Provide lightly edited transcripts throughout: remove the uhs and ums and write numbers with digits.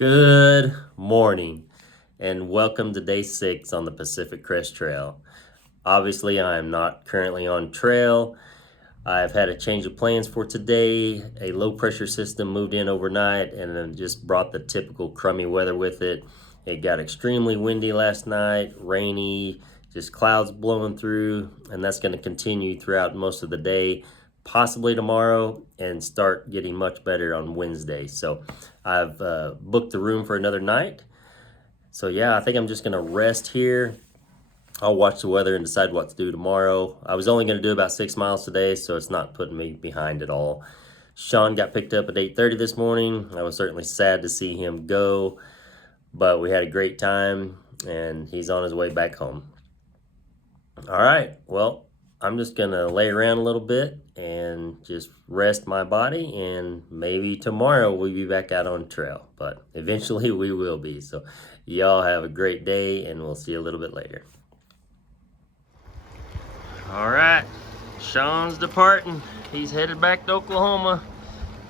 Good morning and welcome to day 6 on the Pacific Crest Trail. Obviously, I am not currently on trail. I've had a change of plans for today. A low pressure system moved in overnight and then just brought the typical crummy weather with it. It got extremely windy last night, rainy, just clouds blowing through, and that's going to continue throughout most of the day, possibly tomorrow, and start getting much better on Wednesday. So I've booked the room for another night. So yeah, I think I'm just gonna rest here. I'll watch the weather and decide what to do tomorrow. I was only gonna do about 6 miles today, so it's not putting me behind at all. Sean got picked up at 8:30 this morning. I was certainly sad to see him go, but we had a great time and he's on his way back home. All right, well, I'm just gonna lay around a little bit and just rest my body, and maybe tomorrow we'll be back out on trail, but eventually we will be. So y'all have a great day and we'll see you a little bit later. All right, Sean's departing. He's headed back to Oklahoma,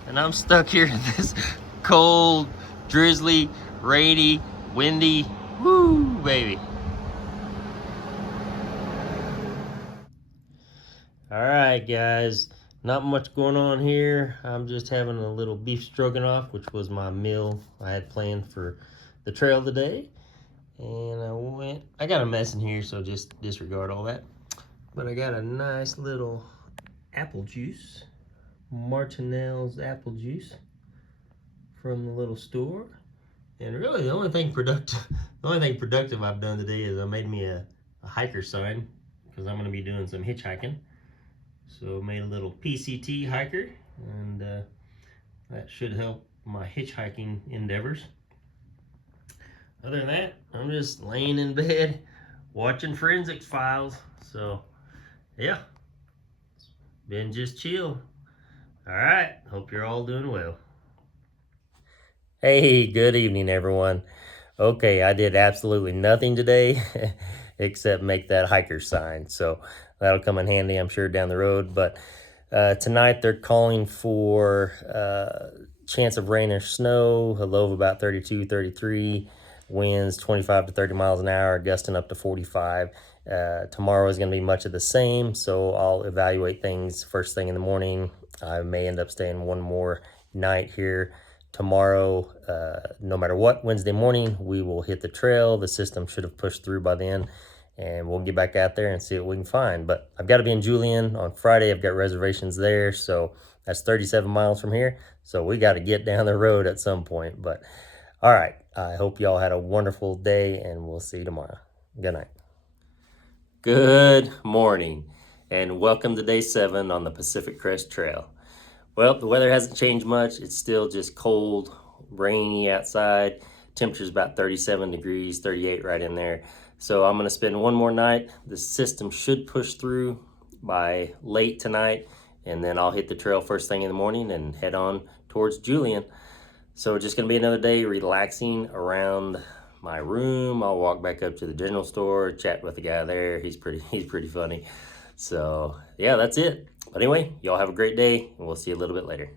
and I'm stuck here in this cold, drizzly, rainy, windy, woo, baby. All right, guys, not much going on here. I'm just having a little beef stroganoff, which was my meal I had planned for the trail today. And I got a mess in here, so just disregard all that. But I got a nice little apple juice, Martinel's apple juice from the little store. And really the only thing productive I've done today is I made me a hiker sign, because I'm gonna be doing some hitchhiking. So made a little PCT hiker, and that should help my hitchhiking endeavors. Other than that, I'm just laying in bed watching Forensics Files. So yeah, it's been just chill. All right, hope you're all doing well. Hey, good evening, everyone. Okay, I did absolutely nothing today except make that hiker sign. So that'll come in handy, I'm sure, down the road. But tonight they're calling for chance of rain or snow, a low of about 32, 33, winds 25 to 30 miles an hour, gusting up to 45. Tomorrow is going to be much of the same, so I'll evaluate things first thing in the morning. I may end up staying one more night here tomorrow. No matter what, Wednesday morning we will hit the trail. The system should have pushed through by then, and we'll get back out there and see what we can find. But I've got to be in Julian on Friday. I've got reservations there, so that's 37 miles from here, so we got to get down the road at some point. But all right, I hope y'all had a wonderful day, and we'll see you tomorrow. Good night. Good morning and welcome to day 7 on the Pacific Crest Trail. Well, the weather hasn't changed much. It's still just cold, rainy outside. Temperature's about 37 degrees, 38 right in there. So I'm gonna spend one more night. The system should push through by late tonight, and then I'll hit the trail first thing in the morning and head on towards Julian. So just gonna be another day relaxing around my room. I'll walk back up to the general store, chat with the guy there. He's pretty funny. So yeah, that's it. But anyway, y'all have a great day, and we'll see you a little bit later.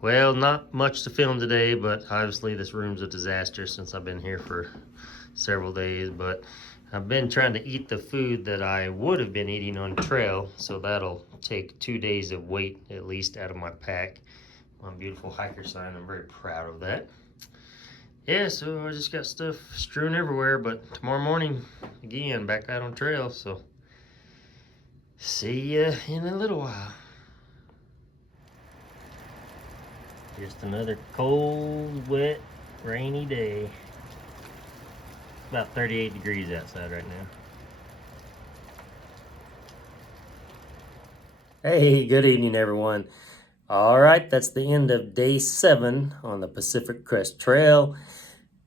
Well, not much to film today, but obviously this room's a disaster since I've been here for several days. But I've been trying to eat the food that I would have been eating on trail, so that'll take 2 days of weight at least out of my pack. My beautiful hiker sign, I'm very proud of that. Yeah, so I just got stuff strewn everywhere, but tomorrow morning, again, back out on trail, so see ya in a little while. Just another cold, wet, rainy day. About 38 degrees outside right now. Hey, good evening, everyone. All right, that's the end of day 7 on the Pacific Crest Trail.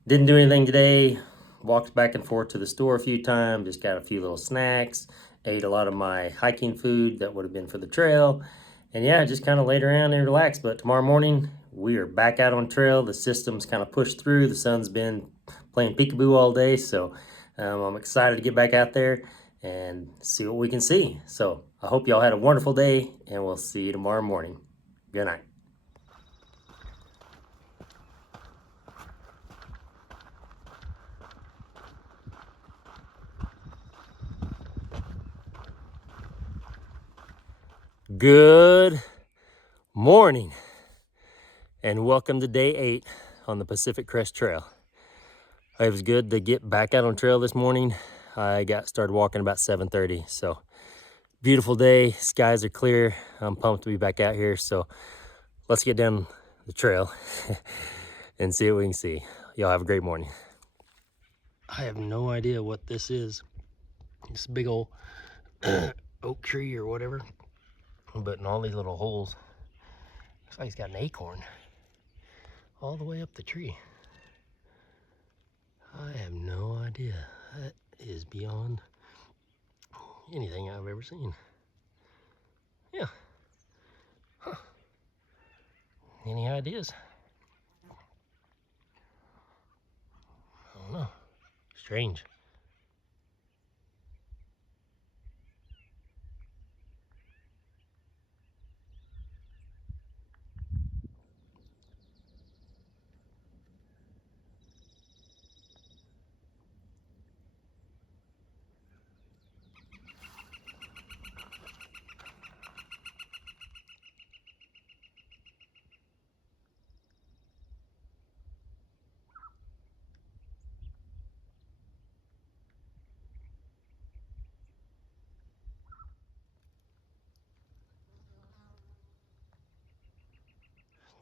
Didn't do anything today. Walked back and forth to the store a few times, just got a few little snacks, ate a lot of my hiking food that would have been for the trail. And yeah, just kind of laid around and relaxed. But tomorrow morning, we are back out on trail. The system's kind of pushed through. The sun's been playing peekaboo all day. So I'm excited to get back out there and see what we can see. So I hope y'all had a wonderful day, and we'll see you tomorrow morning. Good night. Good morning and welcome to day 8 on the Pacific Crest Trail. It was good to get back out on trail this morning. I got started walking about 7:30, so beautiful day, skies are clear. I'm pumped to be back out here, so let's get down the trail and see what we can see. Y'all have a great morning. I have no idea what this is. This big old oak tree or whatever, but in all these little holes, looks like it's got an acorn all the way up the tree. I have no idea. That is beyond anything I've ever seen. Yeah. Huh. Any ideas? I don't know. Strange.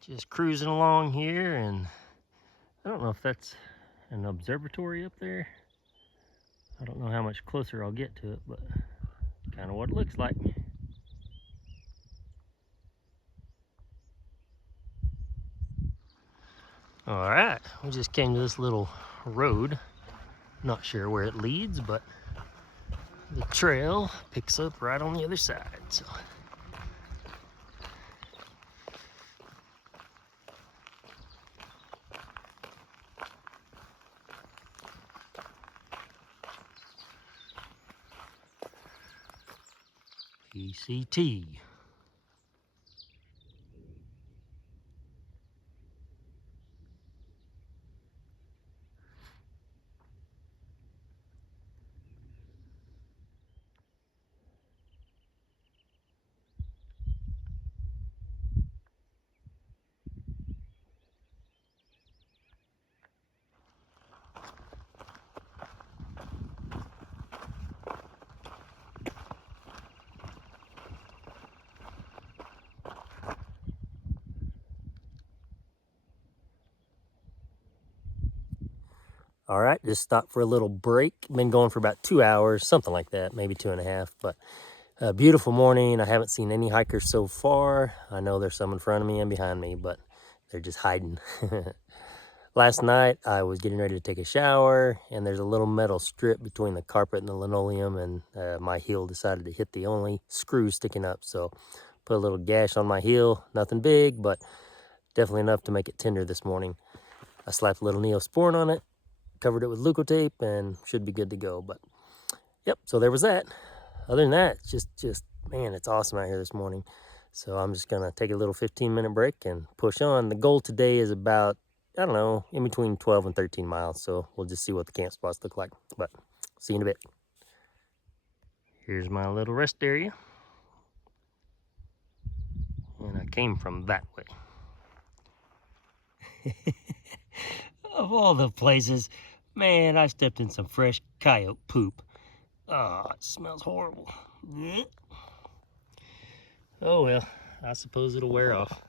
Just cruising along here, and I don't know if that's an observatory up there. I don't know how much closer I'll get to it, but kind of what it looks like. All right, we just came to this little road. Not sure where it leads, but the trail picks up right on the other side. So PCT. All right, just stopped for a little break. Been going for about 2 hours, something like that, maybe 2.5. But a beautiful morning. I haven't seen any hikers so far. I know there's some in front of me and behind me, but they're just hiding. Last night, I was getting ready to take a shower, and there's a little metal strip between the carpet and the linoleum, and my heel decided to hit the only screw sticking up. So put a little gash on my heel. Nothing big, but definitely enough to make it tender this morning. I slapped a little Neosporin on it, covered it with Leukotape, and should be good to go. But yep, so there was that. Other than that, just man, it's awesome out here this morning. So I'm just gonna take a little 15-minute break and push on. The goal today is about, I don't know, in between 12 and 13 miles. So we'll just see what the camp spots look like. But see you in a bit. Here's my little rest area. And I came from that way. Of all the places, man, I stepped in some fresh coyote poop. Oh, it smells horrible. Oh well, I suppose it'll wear off.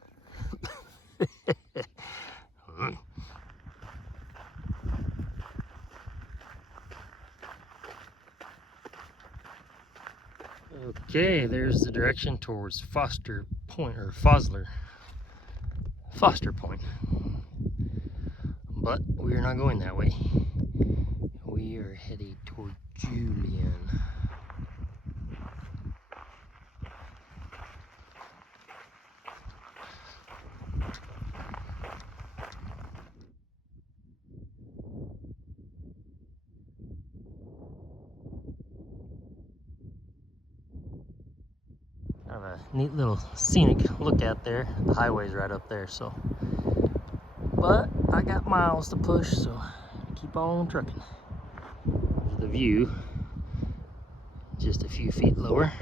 Okay, there's the direction towards Foster Point, or Foster Point. But we are not going that way. We are headed toward Julian. Kind of a neat little scenic look out there. The highway's right up there, so. But I got miles to push, so keep on trucking. There's the view, just a few feet lower.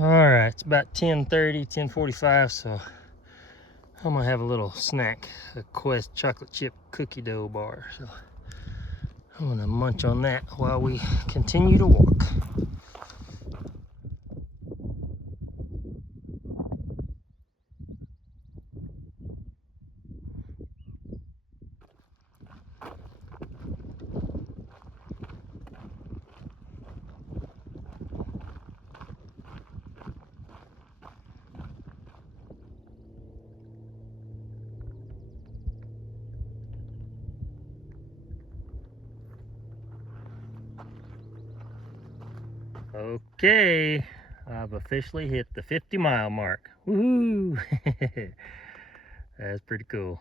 All right, it's about 10:30, 10:45, so I'm gonna have a little snack, a Quest chocolate chip cookie dough bar. So I'm gonna munch on that while we continue to walk. Okay, I've officially hit the 50-mile mark. Woohoo! That's pretty cool.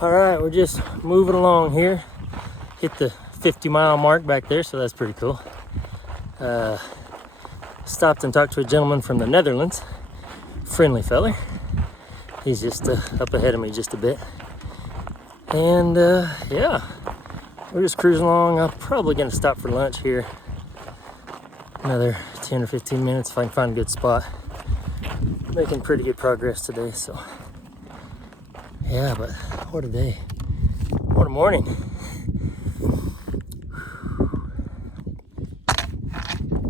All right, we're just moving along here. Hit the 50-mile mark back there, so that's pretty cool. Stopped and talked to a gentleman from the Netherlands. Friendly feller. He's just up ahead of me just a bit. And yeah, we're just cruising along. I'm probably gonna stop for lunch here. Another 10 or 15 minutes if I can find a good spot. Making pretty good progress today, so yeah, but what a day. What a morning.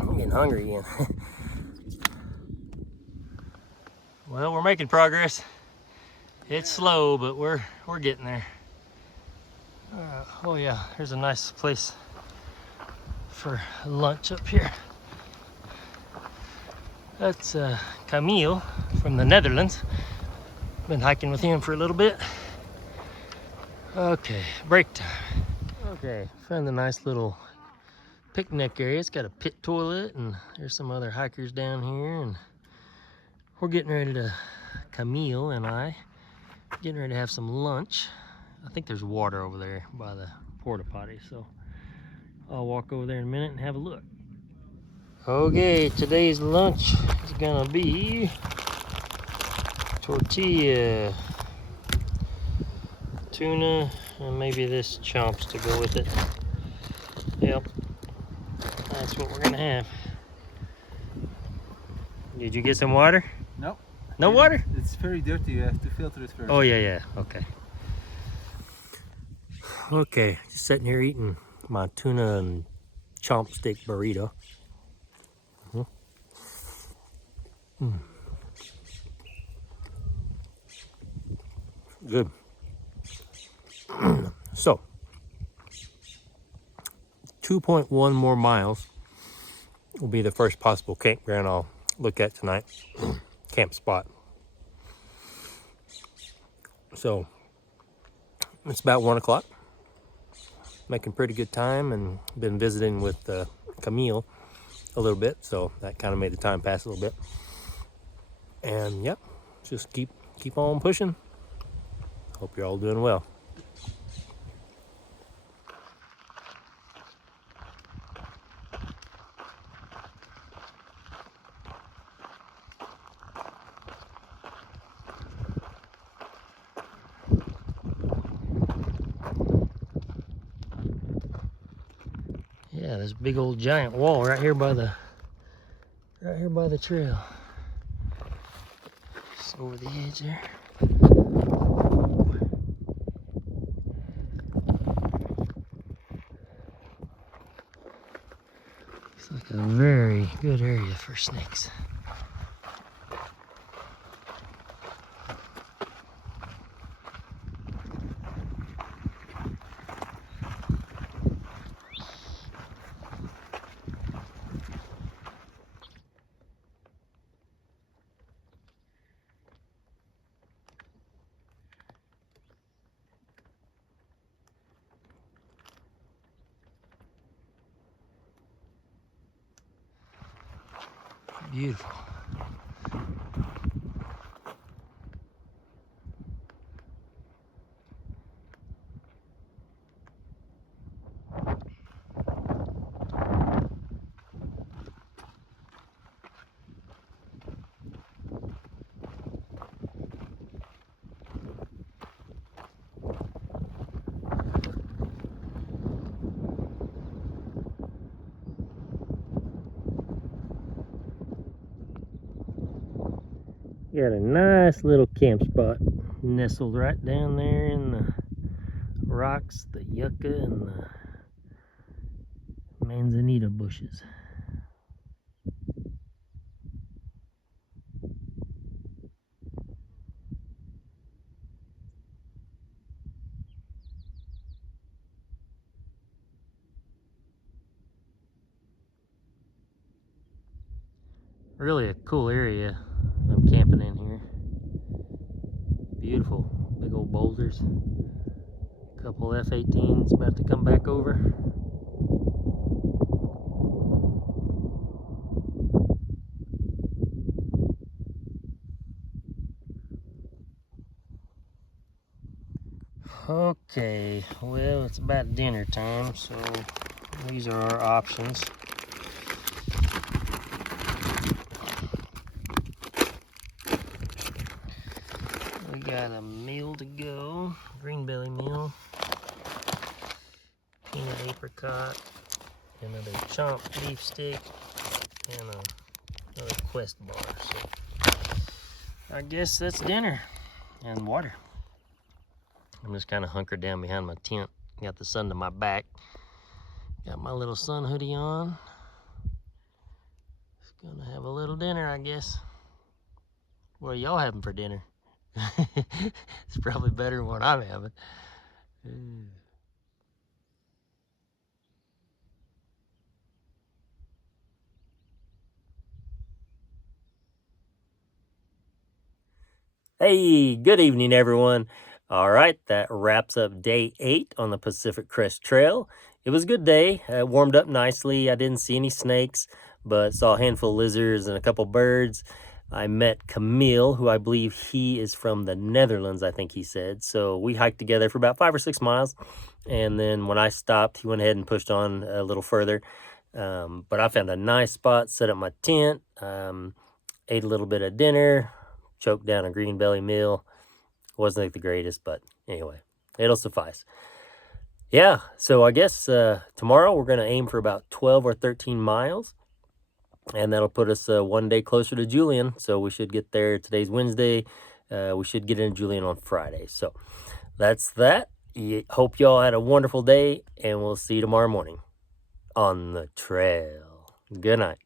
I'm getting hungry again. Well, we're making progress. It's slow, but we're getting there. Oh yeah, here's a nice place for lunch up here. That's Camille from the Netherlands. Been hiking with him for a little bit. Okay, break time. Okay, found a nice little picnic area. It's got a pit toilet, and there's some other hikers down here, and we're getting ready to, Camille and I, getting ready to have some lunch. I think there's water over there by the porta potty, so I'll walk over there in a minute and have a look. Okay, today's lunch is gonna be tortilla, tuna, and maybe this chomps to go with it. Yep, that's what we're gonna have. Did you get some water? No. No water? It's very dirty, you have to filter it first. Oh yeah, okay. Okay, just sitting here eating my tuna and chomp steak burrito. Good. So, 2.1 more miles will be the first possible campground I'll look at tonight. Camp spot. So, it's about 1 o'clock. Making pretty good time, and been visiting with Camille a little bit, so that kind of made the time pass a little bit. And yep, just keep on pushing. Hope you're all doing well. Yeah, this big old giant wall right here by the trail. Just over the edge there. Looks like a very good area for snakes. Beautiful. Got a nice little camp spot nestled right down there in the rocks, the yucca, and the manzanita bushes. Really a cool area I'm camping in here. Beautiful, big old boulders. A couple F-18s about to come back over. Okay, well, it's about dinner time, so these are our options. We got a meal to go, green belly meal, peanut apricot, another chopped beef stick, and another Quest bar. So I guess that's dinner and water. I'm just kind of hunkered down behind my tent. Got the sun to my back. Got my little sun hoodie on. Just gonna have a little dinner, I guess. What are y'all having for dinner? It's probably better than what I'm having. Hey, good evening, everyone. All right, that wraps up day 8 on the Pacific Crest Trail. It was a good day. It warmed up nicely. I didn't see any snakes, but saw a handful of lizards and a couple birds. I met Camille, who I believe he is from the Netherlands, I think he said. So we hiked together for about 5 or 6 miles. And then when I stopped, he went ahead and pushed on a little further. But I found a nice spot, set up my tent, ate a little bit of dinner, choked down a green belly meal. Wasn't like the greatest, but anyway, it'll suffice. Yeah, so I guess tomorrow we're going to aim for about 12 or 13 miles. And that'll put us one day closer to Julian. So we should get there. Today's Wednesday. We should get into Julian on Friday. So that's that. Hope y'all had a wonderful day. And we'll see you tomorrow morning on the trail. Good night.